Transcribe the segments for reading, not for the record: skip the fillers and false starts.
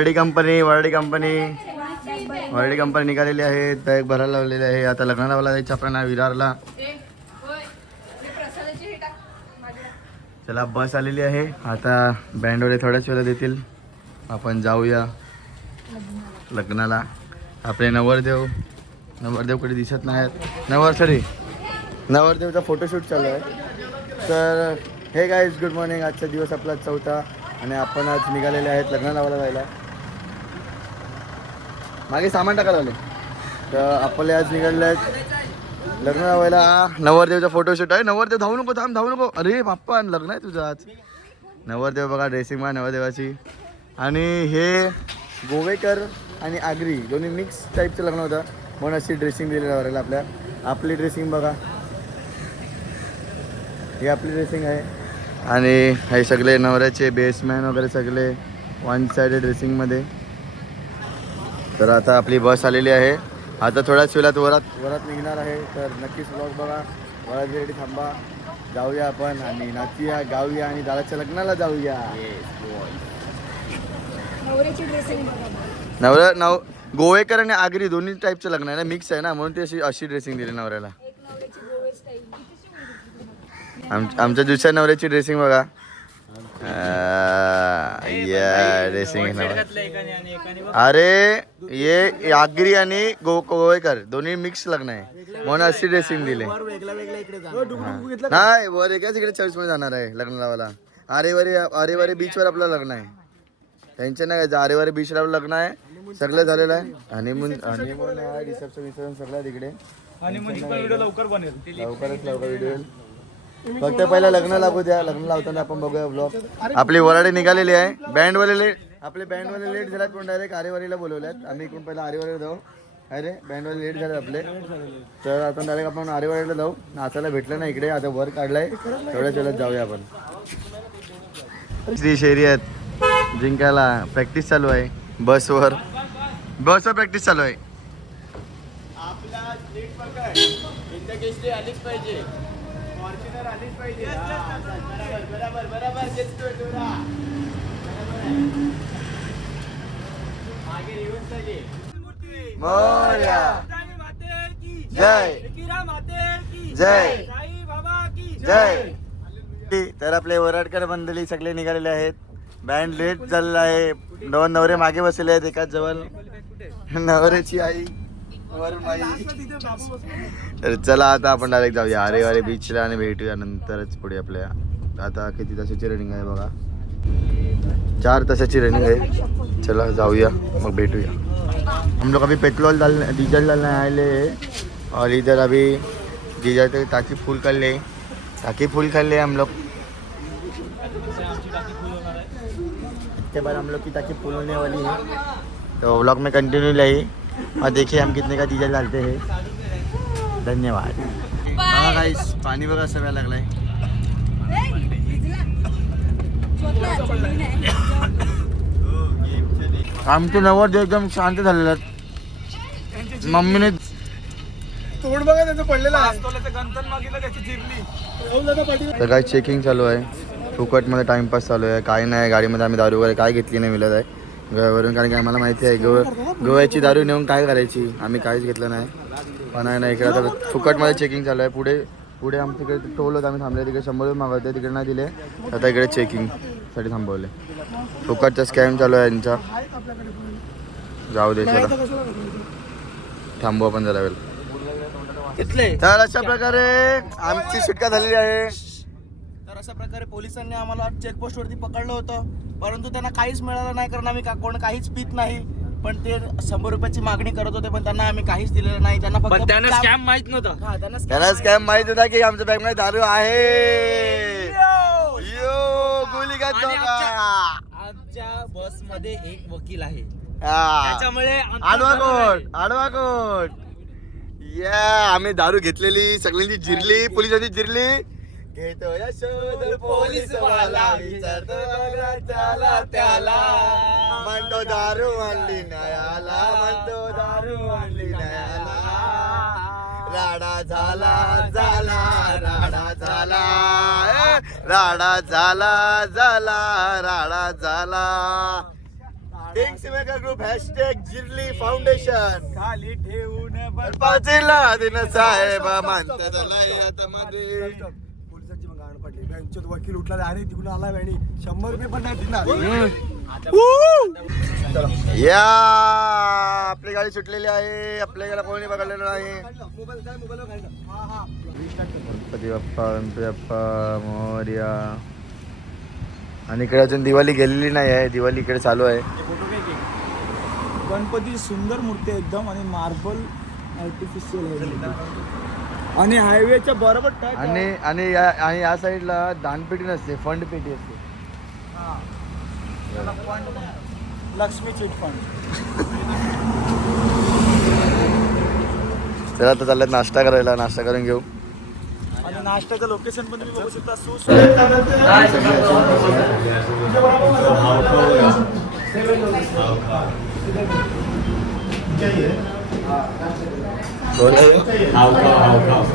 वरडी company निघालेली आहेत. Bag भरायला लावलेली आहे. आता लग्नाला जायचं आपल्याला विरारला. चला बस आलेली आहे. आता बँडवाले थोड्याच वेळेला देतील. आपण जाऊया लग्नाला. आपले नवरदेव कडे दिसत नाहीत. नवरदेवचा फोटोशूट चालू आहे. तर हे गाईज गुड मॉर्निंग. आजचा दिवस आपला 4था आणि आपण आज निघालेले आहेत लग्न लावायला जायला. मागे सामान टाकायला आले. तर आपले आज निघालेले आहेत लग्न लावायला. नवरदेवचा फोटोशूट आहे. नवरदेव धावू नको. अरे बाप्पा लग्न आहे तुझं आज. नवरदेव बघा ड्रेसिंग आहे नवरदेवाची. आणि हे गोवेकर आणि आगरी दोन्ही मिक्स टाईपचं लग्न होतं म्हणून अशी ड्रेसिंग दिलेलं वरायला आपल्या. आपली ड्रेसिंग बघा. ही आपली ड्रेसिंग आहे. आणि हे सगळे नवऱ्याचे बेसमॅन वगैरे सगळे वन साइडेड ड्रेसिंगमध्ये. तर आता आपली बस आलेली आहे. आता थोड्याच वेळात वरात निघणार आहे. तर नक्कीच व्लॉग बघा. वरात रेडी थांबा. जाऊया आपण आणि नाचूया गाऊया आणि दादाच्या लग्नाला जाऊया. गोवेकर आणि आगरी दोन्ही टाईपचं लग्न आहे ना. मिक्स आहे ना म्हणून ती अशी ड्रेसिंग दिली नवऱ्याला. आमच्या दुसऱ्या नवऱ्याची ड्रेसिंग बघा. ड्रेसिंग. अरे ये आगरी आणि गोवेकर दोन्ही मिक्स लग्न आहे म्हणून अशी ड्रेसिंग दिली. नाही वर एकाच इकडे चर्चमध्ये जाणार आहे लग्न लावायला. आरेवारी बीचवर आपलं लग्न आहे. त्यांच्या नाही आरेवारी बीचवर आपलं लग्न आहे. सगळं झालेलं आहे. हनीमून रिसेप्शन सगळं तिकडे. लवकरच व्हिडिओ. फक्त पहिला लग्न लागू द्या. लग्न लावताना आपण बघूया ब्लॉग. आपली वराडे निघालेली आहे. बँडवाले लेट झाल्यात पण डायरेक्ट आरेवारीला बोलवल्यात. आम्ही इकडून पहिला आरेवारीला जाऊ. अरे बँडवाले लेट झाले आपले. तर आता डायरेक्ट आपण आरेवारीला जाऊ. नाचायला भेटलं ना इकडे. आता वर काढलाय. तेवढ्या वेळात जाऊया आपण. श्री शर्यत जिंकायला प्रॅक्टिस चालू आहे. बसवर प्रॅक्टिस चालू आहे. जय. तर आपले वराडकर मंडळी सगळे निघालेले आहेत. बँड लेट झालेला आहे. दोन नवरे मागे बसलेले आहेत. एकाच जवळ नवऱ्याची आई वरून आई. तर चला आता आपण डायरेक्ट जाऊया आरेवारे बीचला आणि भेटूया नंतरच पुढे. आपल्या आता किती तासाची रनिंग आहे बघा. 4 तासाची रनिंग आहे. चला जाऊया मग भेटूया. हम लोग अभी डीजल डालने आए ले. और इधर अभी डीजल टाकी फुल कर ले. हम लोग. इसके बाद हम लोग की टाकी फुल होने वाली है. तो व्लॉग में कंटिन्यू रही और देखिए हम कितने का डीजल डालते हैं. धन्यवाद. हाँ गाइस पानी बघा सगळं लागलाय. आमचे नवरदेव एकदम शांत झालेले आहेत. मम्मीने तोड बघा त्याचं पडलेलं आहे. तर काय चेकिंग चालू आहे. फुकटमध्ये टाइमपास चालू आहे. काही नाही गाडीमध्ये आम्ही दारू वगैरे काय घेतली नाही मिळत आहे गोव्यावरून. कारण की आम्हाला माहिती आहे गोव्याची दारू नेऊन काय करायची. आम्ही काहीच घेतलं नाही. पण नाही इकडे आता फुकटमध्ये चेकिंग चालू आहे. पुढे आमच्या इकडे टोल होतं. आम्ही थांबले तिकडे 100 मागवते. तिकडे नाही दिले. आता इकडे चेकिंगसाठी थांबवले. फुकटचा स्कॅम चालू आहे यांचा. जाऊ दे चला थांबू आपण जरा वेळ. तर अशा प्रकारे आमची सुटका झालेली आहे. तर अशा प्रकारे पोलिसांनी आम्हाला चेकपोस्ट वरती पकडलं होतं. परंतु त्यांना काहीच मिळालं नाही कारण आम्ही कोण काहीच पित नाही. पण ते 100 रुपयाची मागणी करत होते पण त्यांना आम्ही काहीच दिलेलं नाही. त्यांना फक्त त्यांना स्कॅम माहित नव्हता. त्यांना स्कॅम माहित होता की आमच्या बॅगमध्ये दारू आहे. गोली आमच्या बस मध्ये एक वकील आहे. त्याच्यामुळे आडवा कोट. आम्ही दारू घेतलेली सगळ्यांची जिरली. पोलिसांची जिरली. घेतो शोध पोलीस वाला विचारतो त्याला. म्हणतो दारू आणली नयाला. राडा झाला. किंग सिमेकर ग्रुप #जिर्ली फाउंडेशन खाली ठेवून पाचीला दिन साहेब मानतात लयातमध्ये. पोलिसांची मग गाण पडली बँकेत वकील उठला आणि तिकडून आला आणि 100 रुपये पण नाही दिला. या आपली गाडी सुटलेली आहे. आपल्याला कोणी पकडलेलं नाही. गणपती बाप्पा मोरया. आणि इकडे अजून दिवाळी गेलेली नाही आहे. दिवाळी इकडे चालू आहे. गणपती सुंदर मूर्ती आहे एकदम आणि मार्बल आर्टिफिशियल आहे आणि हायवेच्या बरोबर टच आहे. आणि या साईडला दानपेटी नसते, फंड पेटी असते. Lakshmi chit fund. चला आता चालल्यात नाश्ता करायला. नाश्ता करून घेऊ. आणि नाश्त्याचं लोकेशन पण तुम्ही बघू शकता.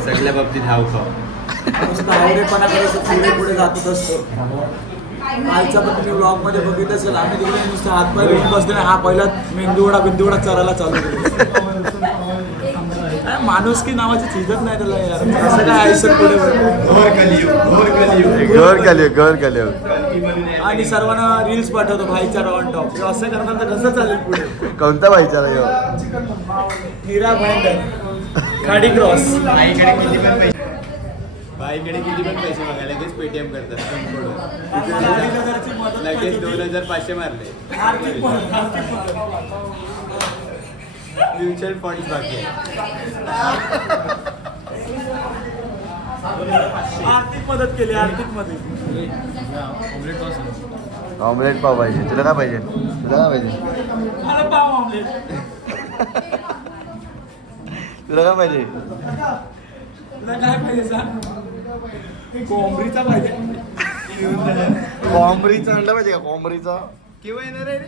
सगळ्या बाबतीत हावखाव आवडेपणा करायचं पुढे पुढे जातच असतो. कालचा पण तुम्ही ब्लॉग मध्ये बघितलं असेल. आम्ही तिकडे नुसतं हातपाय घेऊन बसले. हा पहिला बिंदुवडा चरायला चालू केला. माणुसकी नावाची चीजच नाही त्याला यार. असं काय आयुष्यात पुढे घर कलियुग. आणि सर्वांना रील्स पाठवतो भाईचारा ऑन टॉप. असं करणार तर कसं चालेल पुढे. कोणता भाईचारा येऊ? नीरा भाईंडर खाडी क्रॉस. बाईकडे किती पण पैसे मागा लगेच पेटीएम करतात. लगेच 2500 मारले. म्युच्युअल फंड बाकी आर्थिक मदत केली. आर्थिक मदत. ऑमलेट पाव पाहिजे. तुला काय पाहिजे? मला पाव ऑमलेट. तुला काय पाहिजे? तुला काय पाहिजे सांग. कोंबडीचा पाहिजे. कॉम्बरीचा अंडा पाहिजे का? कॉम्बरीचा केव्हा येणार आहे रे?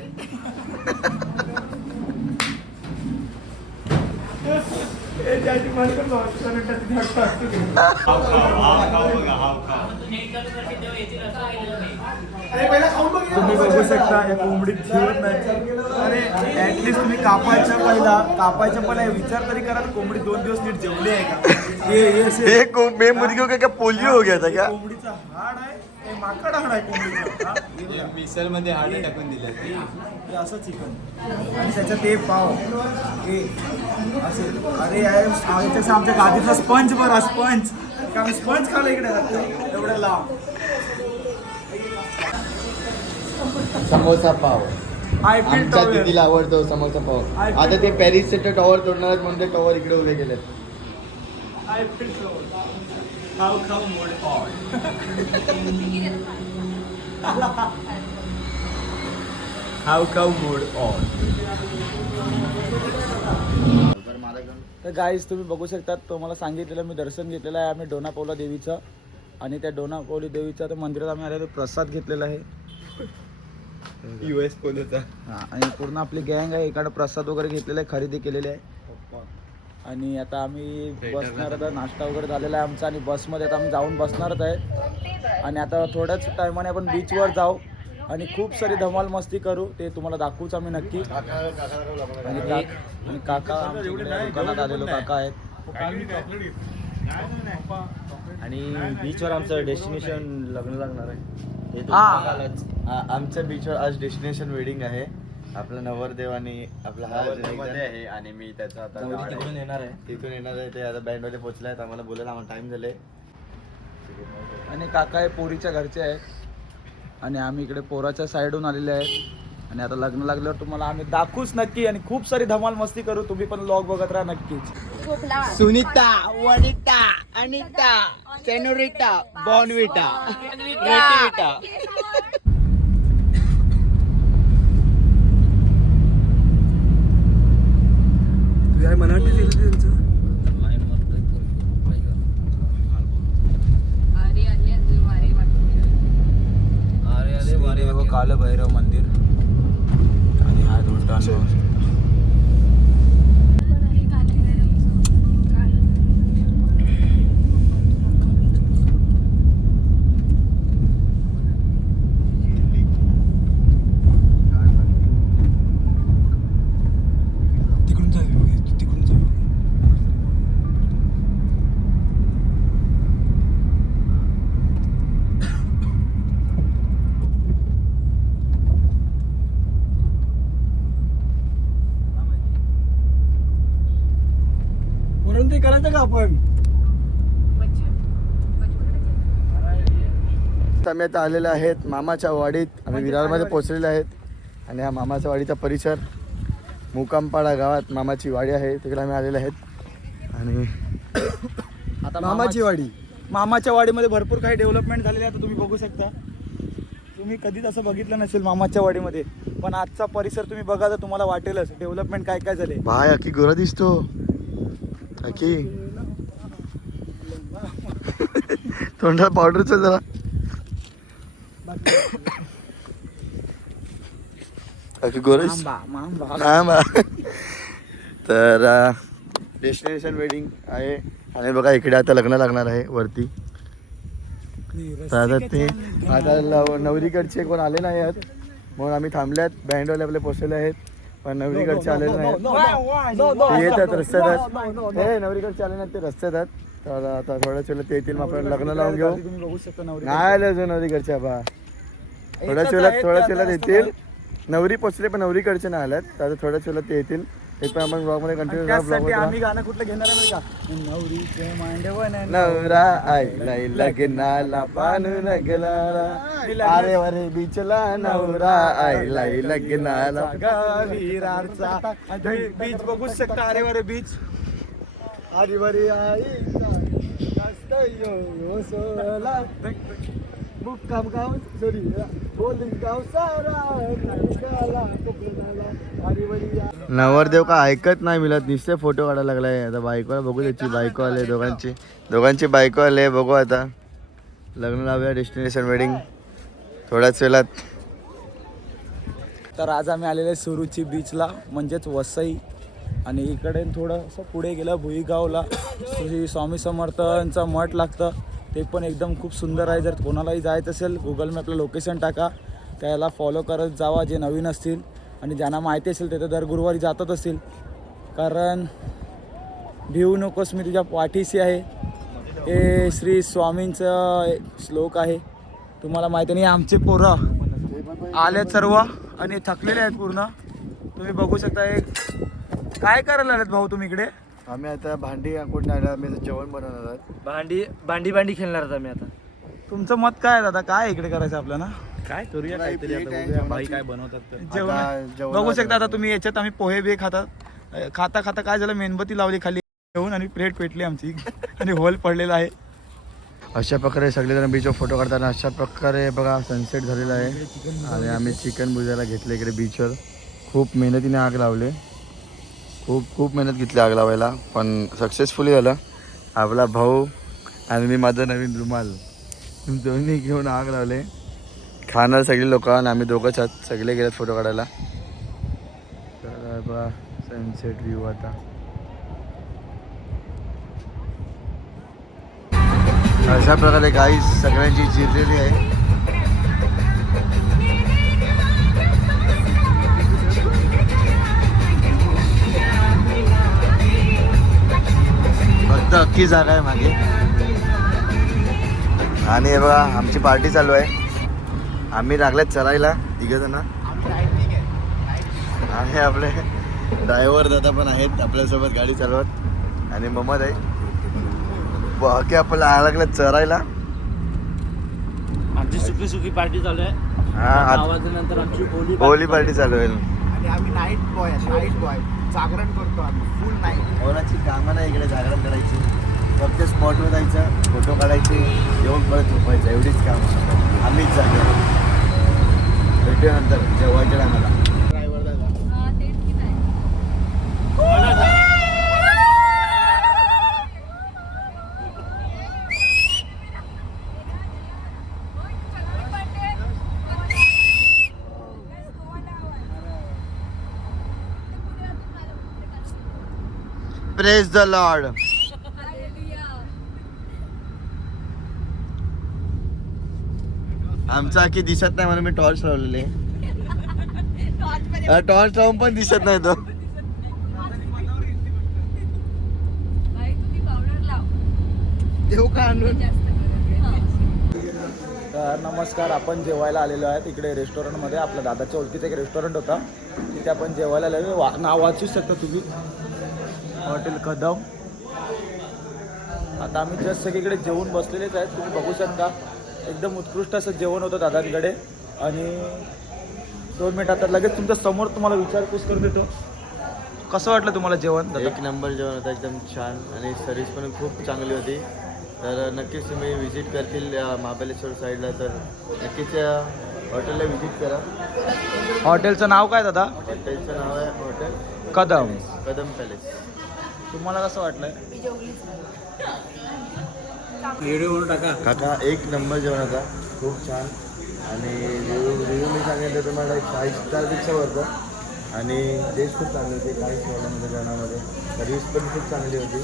तुम्ही बघू शकता या कोंबडीत ठेवत नाही. अरे ऍटलिस्ट तुम्ही कापायच्या पहिला विचार तरी करा. कोंबडी 2 दिवस नीट जेवली आहे का? मे मुर्गी को क्या पोलियो हो गया था क्या? कोंबडीचा हाड आहे. हे माकड हाड आहे कोंबडीचा. मिसल मध्ये हाड टाकून दिलं. हे असं चिकन आणि त्याच्यात ते पाव हे असेल. अरे त्याच्या आमच्या गादीचा स्पंज बरा स्पंज. कारण स्पंज खायला इकडे जातो एवढ्या लांब. समोसा पाव आयफिल आमच्या टॉवर. दीदीला आवडतो समोसा पाव. आता ते पॅरिसचे टॉवर तोडणार आहेत म्हणून ते टॉवर इकडे उभे केलेत. Eiffel tower. हाव खाऊ मोड ऑन. हाव खाऊ मोड ऑन. तर गाईज तुम्ही बघू शकता. तुम्हाला सांगितलेलं मी दर्शन घेतलेलं आहे आम्ही डोनापावला देवीचं. आणि त्या डोनापावली देवीच्या मंदिरात आम्ही आलेलो प्रसाद घेतलेला आहे. US पोलोचा. हां आणि पूर्ण आपली गँग आहे. इकडं प्रसाद वगैरे घेतलेला आहे. खरेदी केलेली आहे. आणि आता आम्ही बसणार. आता नाश्ता वगैरे झालेला आहे आमचा. आणि बसमध्ये आता आम्ही जाऊन बसणारच आहे. आणि आता थोड्याच टायमाने आपण बीचवर जाऊ आणि खूप सारी धमाल मस्ती करू. ते तुम्हाला दाखवूच आम्ही नक्की. आणि काका दुकानात आलेलो काका आहेत. आणि बीचवर आमचं डेस्टिनेशन लग्न लागणार आहे. आमच्या बीचवर आज डेस्टिनेशन वेडिंग आहे. आपला नवरदेव आणि आपला मध्ये आहे आणि मी त्याचा आता तिथून येणार आहे. ते आता बँडवाले पोहोचले आहेत. आम्हाला बोलायला आम्हाला टाइम झाले. आणि काका हे पोरीच्या घरचे आहेत. आणि आम्ही इकडे पोराच्या साईडहून आलेले आहेत. आणि आता लग्न लागल्यावर तुम्हाला आम्ही दाखवूच नक्की. आणि खूप सारी धमाल मस्ती करू. तुम्ही पण व्लॉग बघत राहा नक्कीच. सुनीता, वनिता, अनिता, सेनोरिटा, बॉर्नविटा, रेटिविटा. तुझ्या मनात त्यांचं काल भैरव मंदिर आणि हा उलटा करायचं का आपण? आम्ही आता आलेले आहेत मामाच्या वाडीत. आम्ही विरारमध्ये पोहोचलेले आहेत आणि हा मामाच्या वाडीचा परिसर मुकामपाडा गावात मामाची वाडी आहे, तिकडे आम्ही आलेले आहेत. आणि आता मामाची वाडी, मामाच्या वाडीमध्ये भरपूर काही डेव्हलपमेंट झालेली आहे. आता तुम्ही बघू शकता. तुम्ही कधीच असं बघितलं नसेल मामाच्या वाडीमध्ये, पण आजचा परिसर तुम्ही बघा तर तुम्हाला वाटेलच डेव्हलपमेंट काय काय झाले. भाई अकी गोरा दिसतो अकी. तोंडाला पावडर चल जरा. अकी गोरस तर डेस्टिनेशन वेडिंग आहे. आणि बघा इकडे आता लग्न लागणार आहे वरती. तर आता ते आता नवरीकडचे कोण आले नाही आहेत म्हणून आम्ही थांबल्यात. बँडवाले आपले पोचलेले आहेत पण नवरीकडचे आलेले नाहीत. ते येतात रस्त्यात. हे नवरीकडचे आले नाहीत, ते रस्त्यात आहेत. तर आता थोड्याच वेळात ते येतील, मग आपण लग्न लावून घेऊ. तुम्ही बघू शकता नाही आले अजून नवरीकडच्या बा. थोड्याच वेळात येतील. नवरी पोचले पण नवरीकडचे नाही आल्यात. तर आता थोड्याच वेळात ते येतील. ते पण आपण ब्लॉग मध्ये कंटिन्यू त्यासाठी आम्ही गाणं कुठलं घेणार आहे का? नवरीचे मांडवण नवरा आईला लग्नाला पानून गेला. अरे वरे बीचला नवरा आईला लग्नाला. विरारचा बीच बघू शकता. अरे वरे बीच. अरे वरे आई मुक्काम गाव सॉरी बोलिंग गाव सारा नवरदेव का ऐकत नाही मिळत, नुसते फोटो काढायला लागलाय. आता बायकोला बघू त्याची बायको आले, दोघांची बायको आले. बघू आता लग्न लावूया. डेस्टिनेशन वेडिंग थोड्याच वेळात. तर आज आम्ही आलेले सुरुची बीचला म्हणजेच वसई. आणि इकडे थोडं असं पुढे गेलं भुईगावला श्री स्वामी समर्थांचं मठ लागतं. ते पण एकदम खूप सुंदर आहे. जर कोणालाही जायचं असेल गुगल मॅपला लोकेशन टाका, त्याला फॉलो करत जावा जे नवीन असतील. आणि ज्यांना माहिती असेल ते तर दर गुरुवारी जातच असतील. कारण भिवू नकोस मी तुझ्या पाठीशी आहे हे श्री स्वामींचं श्लोक आहे. तुम्हाला माहिती नाही. आमचे पोरं आलेत सर्व आणि थकलेले आहेत पूर्ण. तुम्ही बघू शकता. एक काय करायला आलेत भाऊ तुम्ही इकडे? आम्ही आता भांडी कुठे आलं, आम्ही जेवण बनवणार आहोत. भांडी खेळणार आता मी. आता तुमचं मत काय आहे दादा? काय इकडे करायचं आपल्याला? काय करूया काहीतरी आता, बघूया बाई काय बनवतात तर. जेवण बघू शकता. आता तुम्ही याच्यात आम्ही पोहे बे खाता काय झालं, मेणबत्ती लावली खाली घेऊन आणि प्लेट पेटली आमची आणि होल पडलेला आहे. अशा प्रकारे सगळेजण बीचवर फोटो काढताना अशा प्रकारे बघा सनसेट झालेला आहे. आणि आम्ही चिकन भुजायला घेतलं इकडे बीचवर. खूप मेहनतीने आग लावले, खूप मेहनत घेतली आग लावायला, पण सक्सेसफुली झालं. आपला भाऊ आणि मी माझा नवीन रुमाल दोन्ही घेऊन आग लावले. खाणार सगळे लोक आणि आम्ही दोघंच आहात. सगळे गेलेत फोटो काढायला. तर बघा सनसेट व्ह्यू आता. अशा प्रकारे गाई सगळ्यांची जिरलेली आहे. फक्त अख्खी जागा आहे मागे. आणि हे बघा आमची पार्टी चालू आहे. आम्ही लागल्यात चरायला तिघजण. आणि आपले ड्रायव्हर दादा पण आहेत आपल्यासोबत गाडी चालवत. आणि मम्मद आहे. बाकी आपल्याला लागल्यात चरायला. आमची सुकी पार्टी चालू आहे. हा आवाजानंतर आमची होली पार्टी चालू आहे. आणि आम्ही नाईट बॉय जागरण करतो आम्ही फुल नाईट. कोणाची कामं नाही इकडे जागरण करायची. फक्त स्पॉटवर जायचं, फोटो काढायचे, जेवण परत झोपायचं, एवढीच काम. आम्हीच जागे. भेटूया नंतर जेवायच्या टायमाला. ड्रायव्हर दादा प्रेज द लॉर्ड. आमचा की दिसत नाही म्हणून मी टॉर्च लावलेले. टॉर्च लावून पण दिसत नाही तो. देऊ का आणून? तर नमस्कार. आपण जेवायला आलेलो आहेत इकडे रेस्टॉरंटमध्ये. आपल्या दादाच्या ओळखीचं एक रेस्टॉरंट होता, तिथे आपण जेवायला आलेलो. नाव वाचू शकता तुम्ही, हॉटेल कदम. आता आम्ही जस्ट सगळीकडे जेवून बसलेलेच आहेत, तुम्ही बघू शकता एकदम उत्कृष्ट असं जेवण होतं दादांकडे. आणि 2 मिनिटात लगेच तुमच्या समोर तुम्हाला विचारपूस करून देतो. कसं वाटलं तुम्हाला जेवण दादा? एक नंबर जेवण होतं, एकदम छान आणि सर्विस पण खूप चांगली होती. तर नक्कीच तुम्ही विजिट करतील महाबळेश्वर साईडला तर नक्कीच हॉटेलला विजिट करा. हॉटेलचं नाव काय दादा? हॉटेलचं नाव आहे हॉटेल कदम. कदम पॅलेस. तुम्हाला कसं वाटलं? काका एक नंबर जेवण होता, खूप छान. आणि रिव्ह्यू मी सांगितलं तुम्हाला एक 5 स्टारपेक्षा होतं. आणि टेस्ट खूप चांगली होती, काहीच प्रॉब्लेम होता जेवणामध्ये. सर्विस पण खूप चांगली होती.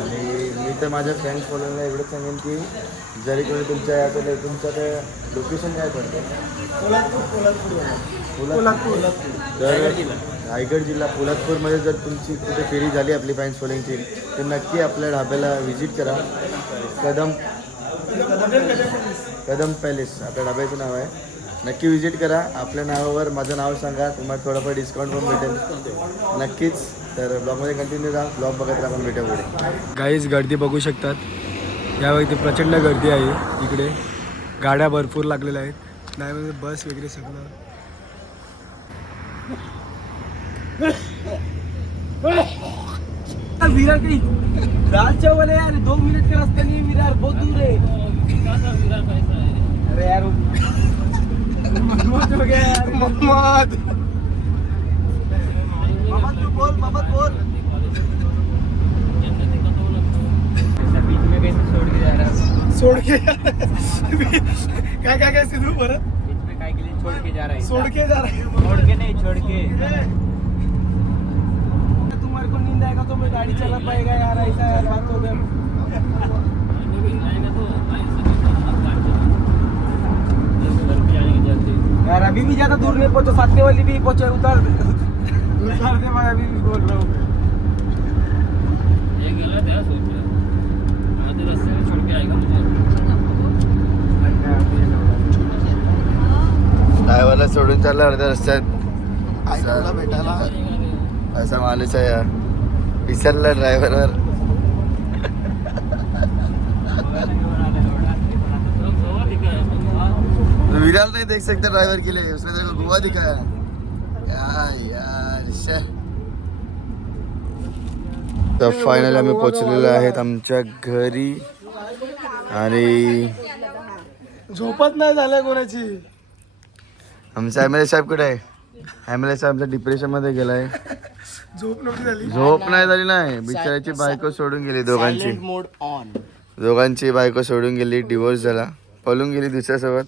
आणि मी तर माझ्या फ्रेंड्स फॉलोअरला एवढंच सांगेन की जरी कोणी तुमच्या याचं तुमचं ते लोकेशन काय पडतं? पोलादपूर. तर रायगड जिल्हा पोलादपूरमध्ये जर तुमची कुठे फेरी झाली आपली फ्रेंड्स फॉलोइंगची तर नक्की आपल्या ढाब्याला व्हिजिट करा. कदम पॅलेस आपल्या ढाब्याचं नाव आहे. नक्की विजिट करा. आपल्या नावावर माझं नाव सांगा, तुम्हाला थोडंफार डिस्काउंट पण भेटेल नक्कीच. तर ब्लॉगमध्ये कंटिन्यू राहा, ब्लॉग बघत राहा, आपण भेटू पुढे. गाईज गर्दी बघू शकतात, यावेळी प्रचंड गर्दी आहे इकडे. गाड्या भरपूर लागलेल्या आहेत, नाही म्हणजे बस वगैरे सगळं. विरार दाल चावल है यार, 2 मिनट का रास्ता नहीं है, विरार बहुत दूर है. अरे यार मोहम्मद हो गया यार, मोहम्मद तू बोल, मोहम्मद बोल. बीच में कैसे छोड़ के जा रहा है? छोड़ के क्या सिद्धू बोल? बीच में काय के लिए छोड़ के जा रहा है? छोड़ के जा रहा है, छोड़ के नहीं, छोड़ के. तुम्हारे को नींद आएगा तो मैं गाड़ी चला पाएगा यार, ऐसा यार बात हो गया. यार अभी भी ज्यादा दूर नहीं पहुंचा, सातने वाली भी पहुंचे, उतार दे मैं अभी भी बोल रहा हूँ. ये गलत है, सोच रहा आधे रास्ते में छोड़ के आएगा मुझे. ड्रायव्हरला सोडून चालला अर्ध्या रस्त्यात. भेटायला असा माणूस आहे यार, विसरला ड्रायव्हरवर. विरार नहीं देख सकता ड्राइवर के लिए, उसने तेरे को गोवा दिखाया यार. तर फायनली आम्ही पोचलेलो आहेत आमच्या घरी. आणि झोपत नाही झालं कोणाची. आमचा MLA साहेब कुठे आहे? MLA साहेब आमच्या डिप्रेशनमध्ये गेलाय. झोप नव्हती झाली, झोप नाही झाली नाही, बिचाराची बायको सोडून गेली. दोघांची मोड ऑन. दोघांची बायको सोडून गेली, डिवोर्स झाला, पळून गेली दुसऱ्यासोबत.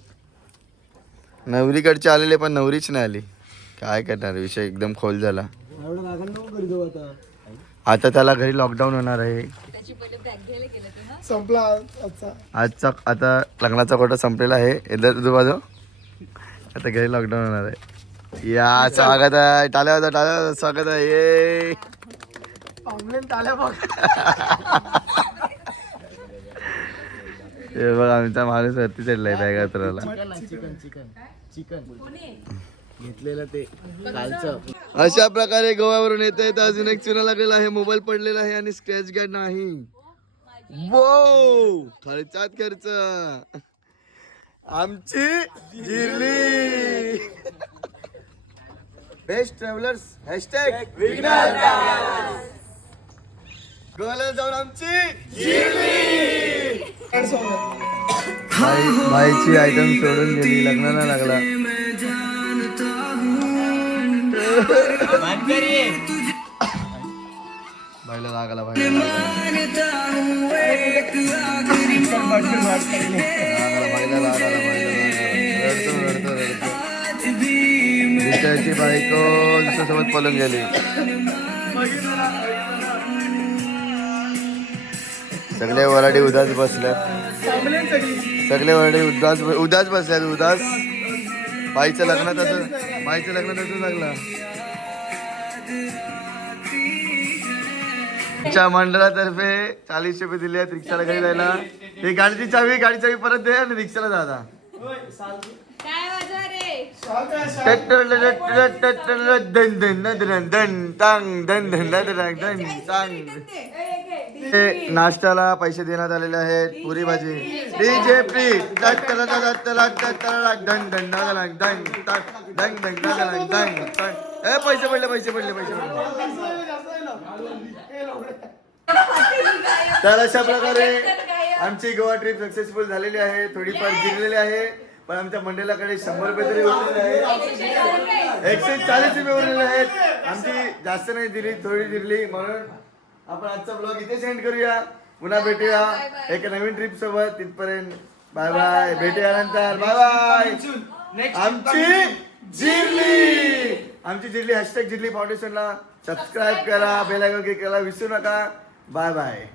नवरीकडचे आलेले पण नवरीच नाही आली. काय करणार, विषय एकदम खोल झाला. आता त्याला घरी लॉकडाऊन होणार आहे. संपला आजचा आता लग्नाचा कोटा संपलेला आहे. इधर तू बाजू आता घरी लॉकडाऊन होणार आहे. या स्वागत आहे, टाळ्या होता, टाळ्या होता, स्वागत आहे. ये टाळ्या बघ. हे बघ आमचा माणूस वरती चढलाय बॅगा उतरायला. घेतलेलं ते कालचं. अशा प्रकारे गोव्यावरून येत आहेत. अजून एक चुना लागलेला आहे, मोबाईल पडलेला आहे आणि स्क्रॅच गार्ड नाही. वो खर्चात खर्च आमची जिरली. Best travellers hashtag Vighnahar. गोव्याला जाऊन आमची जिरली. बाईची आयटम सोडून गेली, लग्नाला लागला. बाईला लागला, दुसऱ्याची बायको दुसऱ्यासोबत पळून गेली. सगळे वराडी उदास बसल्यात, सगळे वराडी उदास बसल्यात. उदास बाईच्या लग्नात असं लागला. रिक्षा मंडळातर्फे 40 रुपये दिले आहेत रिक्षाला घरी जायला. ही गाडीची चावी परत दे आणि रिक्षाला जा. नाश्त्याला पैसे देण्यात आलेले आहेत. पुरी भाजी डीजे फ्री. पैसे पडले पैसे पडले पैसे पडले. तर अशा प्रकारे आमची गोवा ट्रिप सक्सेसफुल झालेली आहे. थोडीफार जिरलेली आहे पण आमच्या मंडळाकडे 100 रुपये तरी उरलेले आहेत. 140 रुपये उरलेले आहेत. आमची जास्त नाही दिली, थोडी दिली, म्हणून आपण आजचा ब्लॉग इथे सेंड करूया. पुन्हा भेटूया एक नवीन ट्रिप सोबत. तिथपर्यंत बाय बाय. भेटूया नंतर. Bye bye. आमची जिरली # जिरली फाउंडेशनला सबस्क्राईब करा, बेल आयकॉन क्लिक करायला विसरू नका. Bye bye.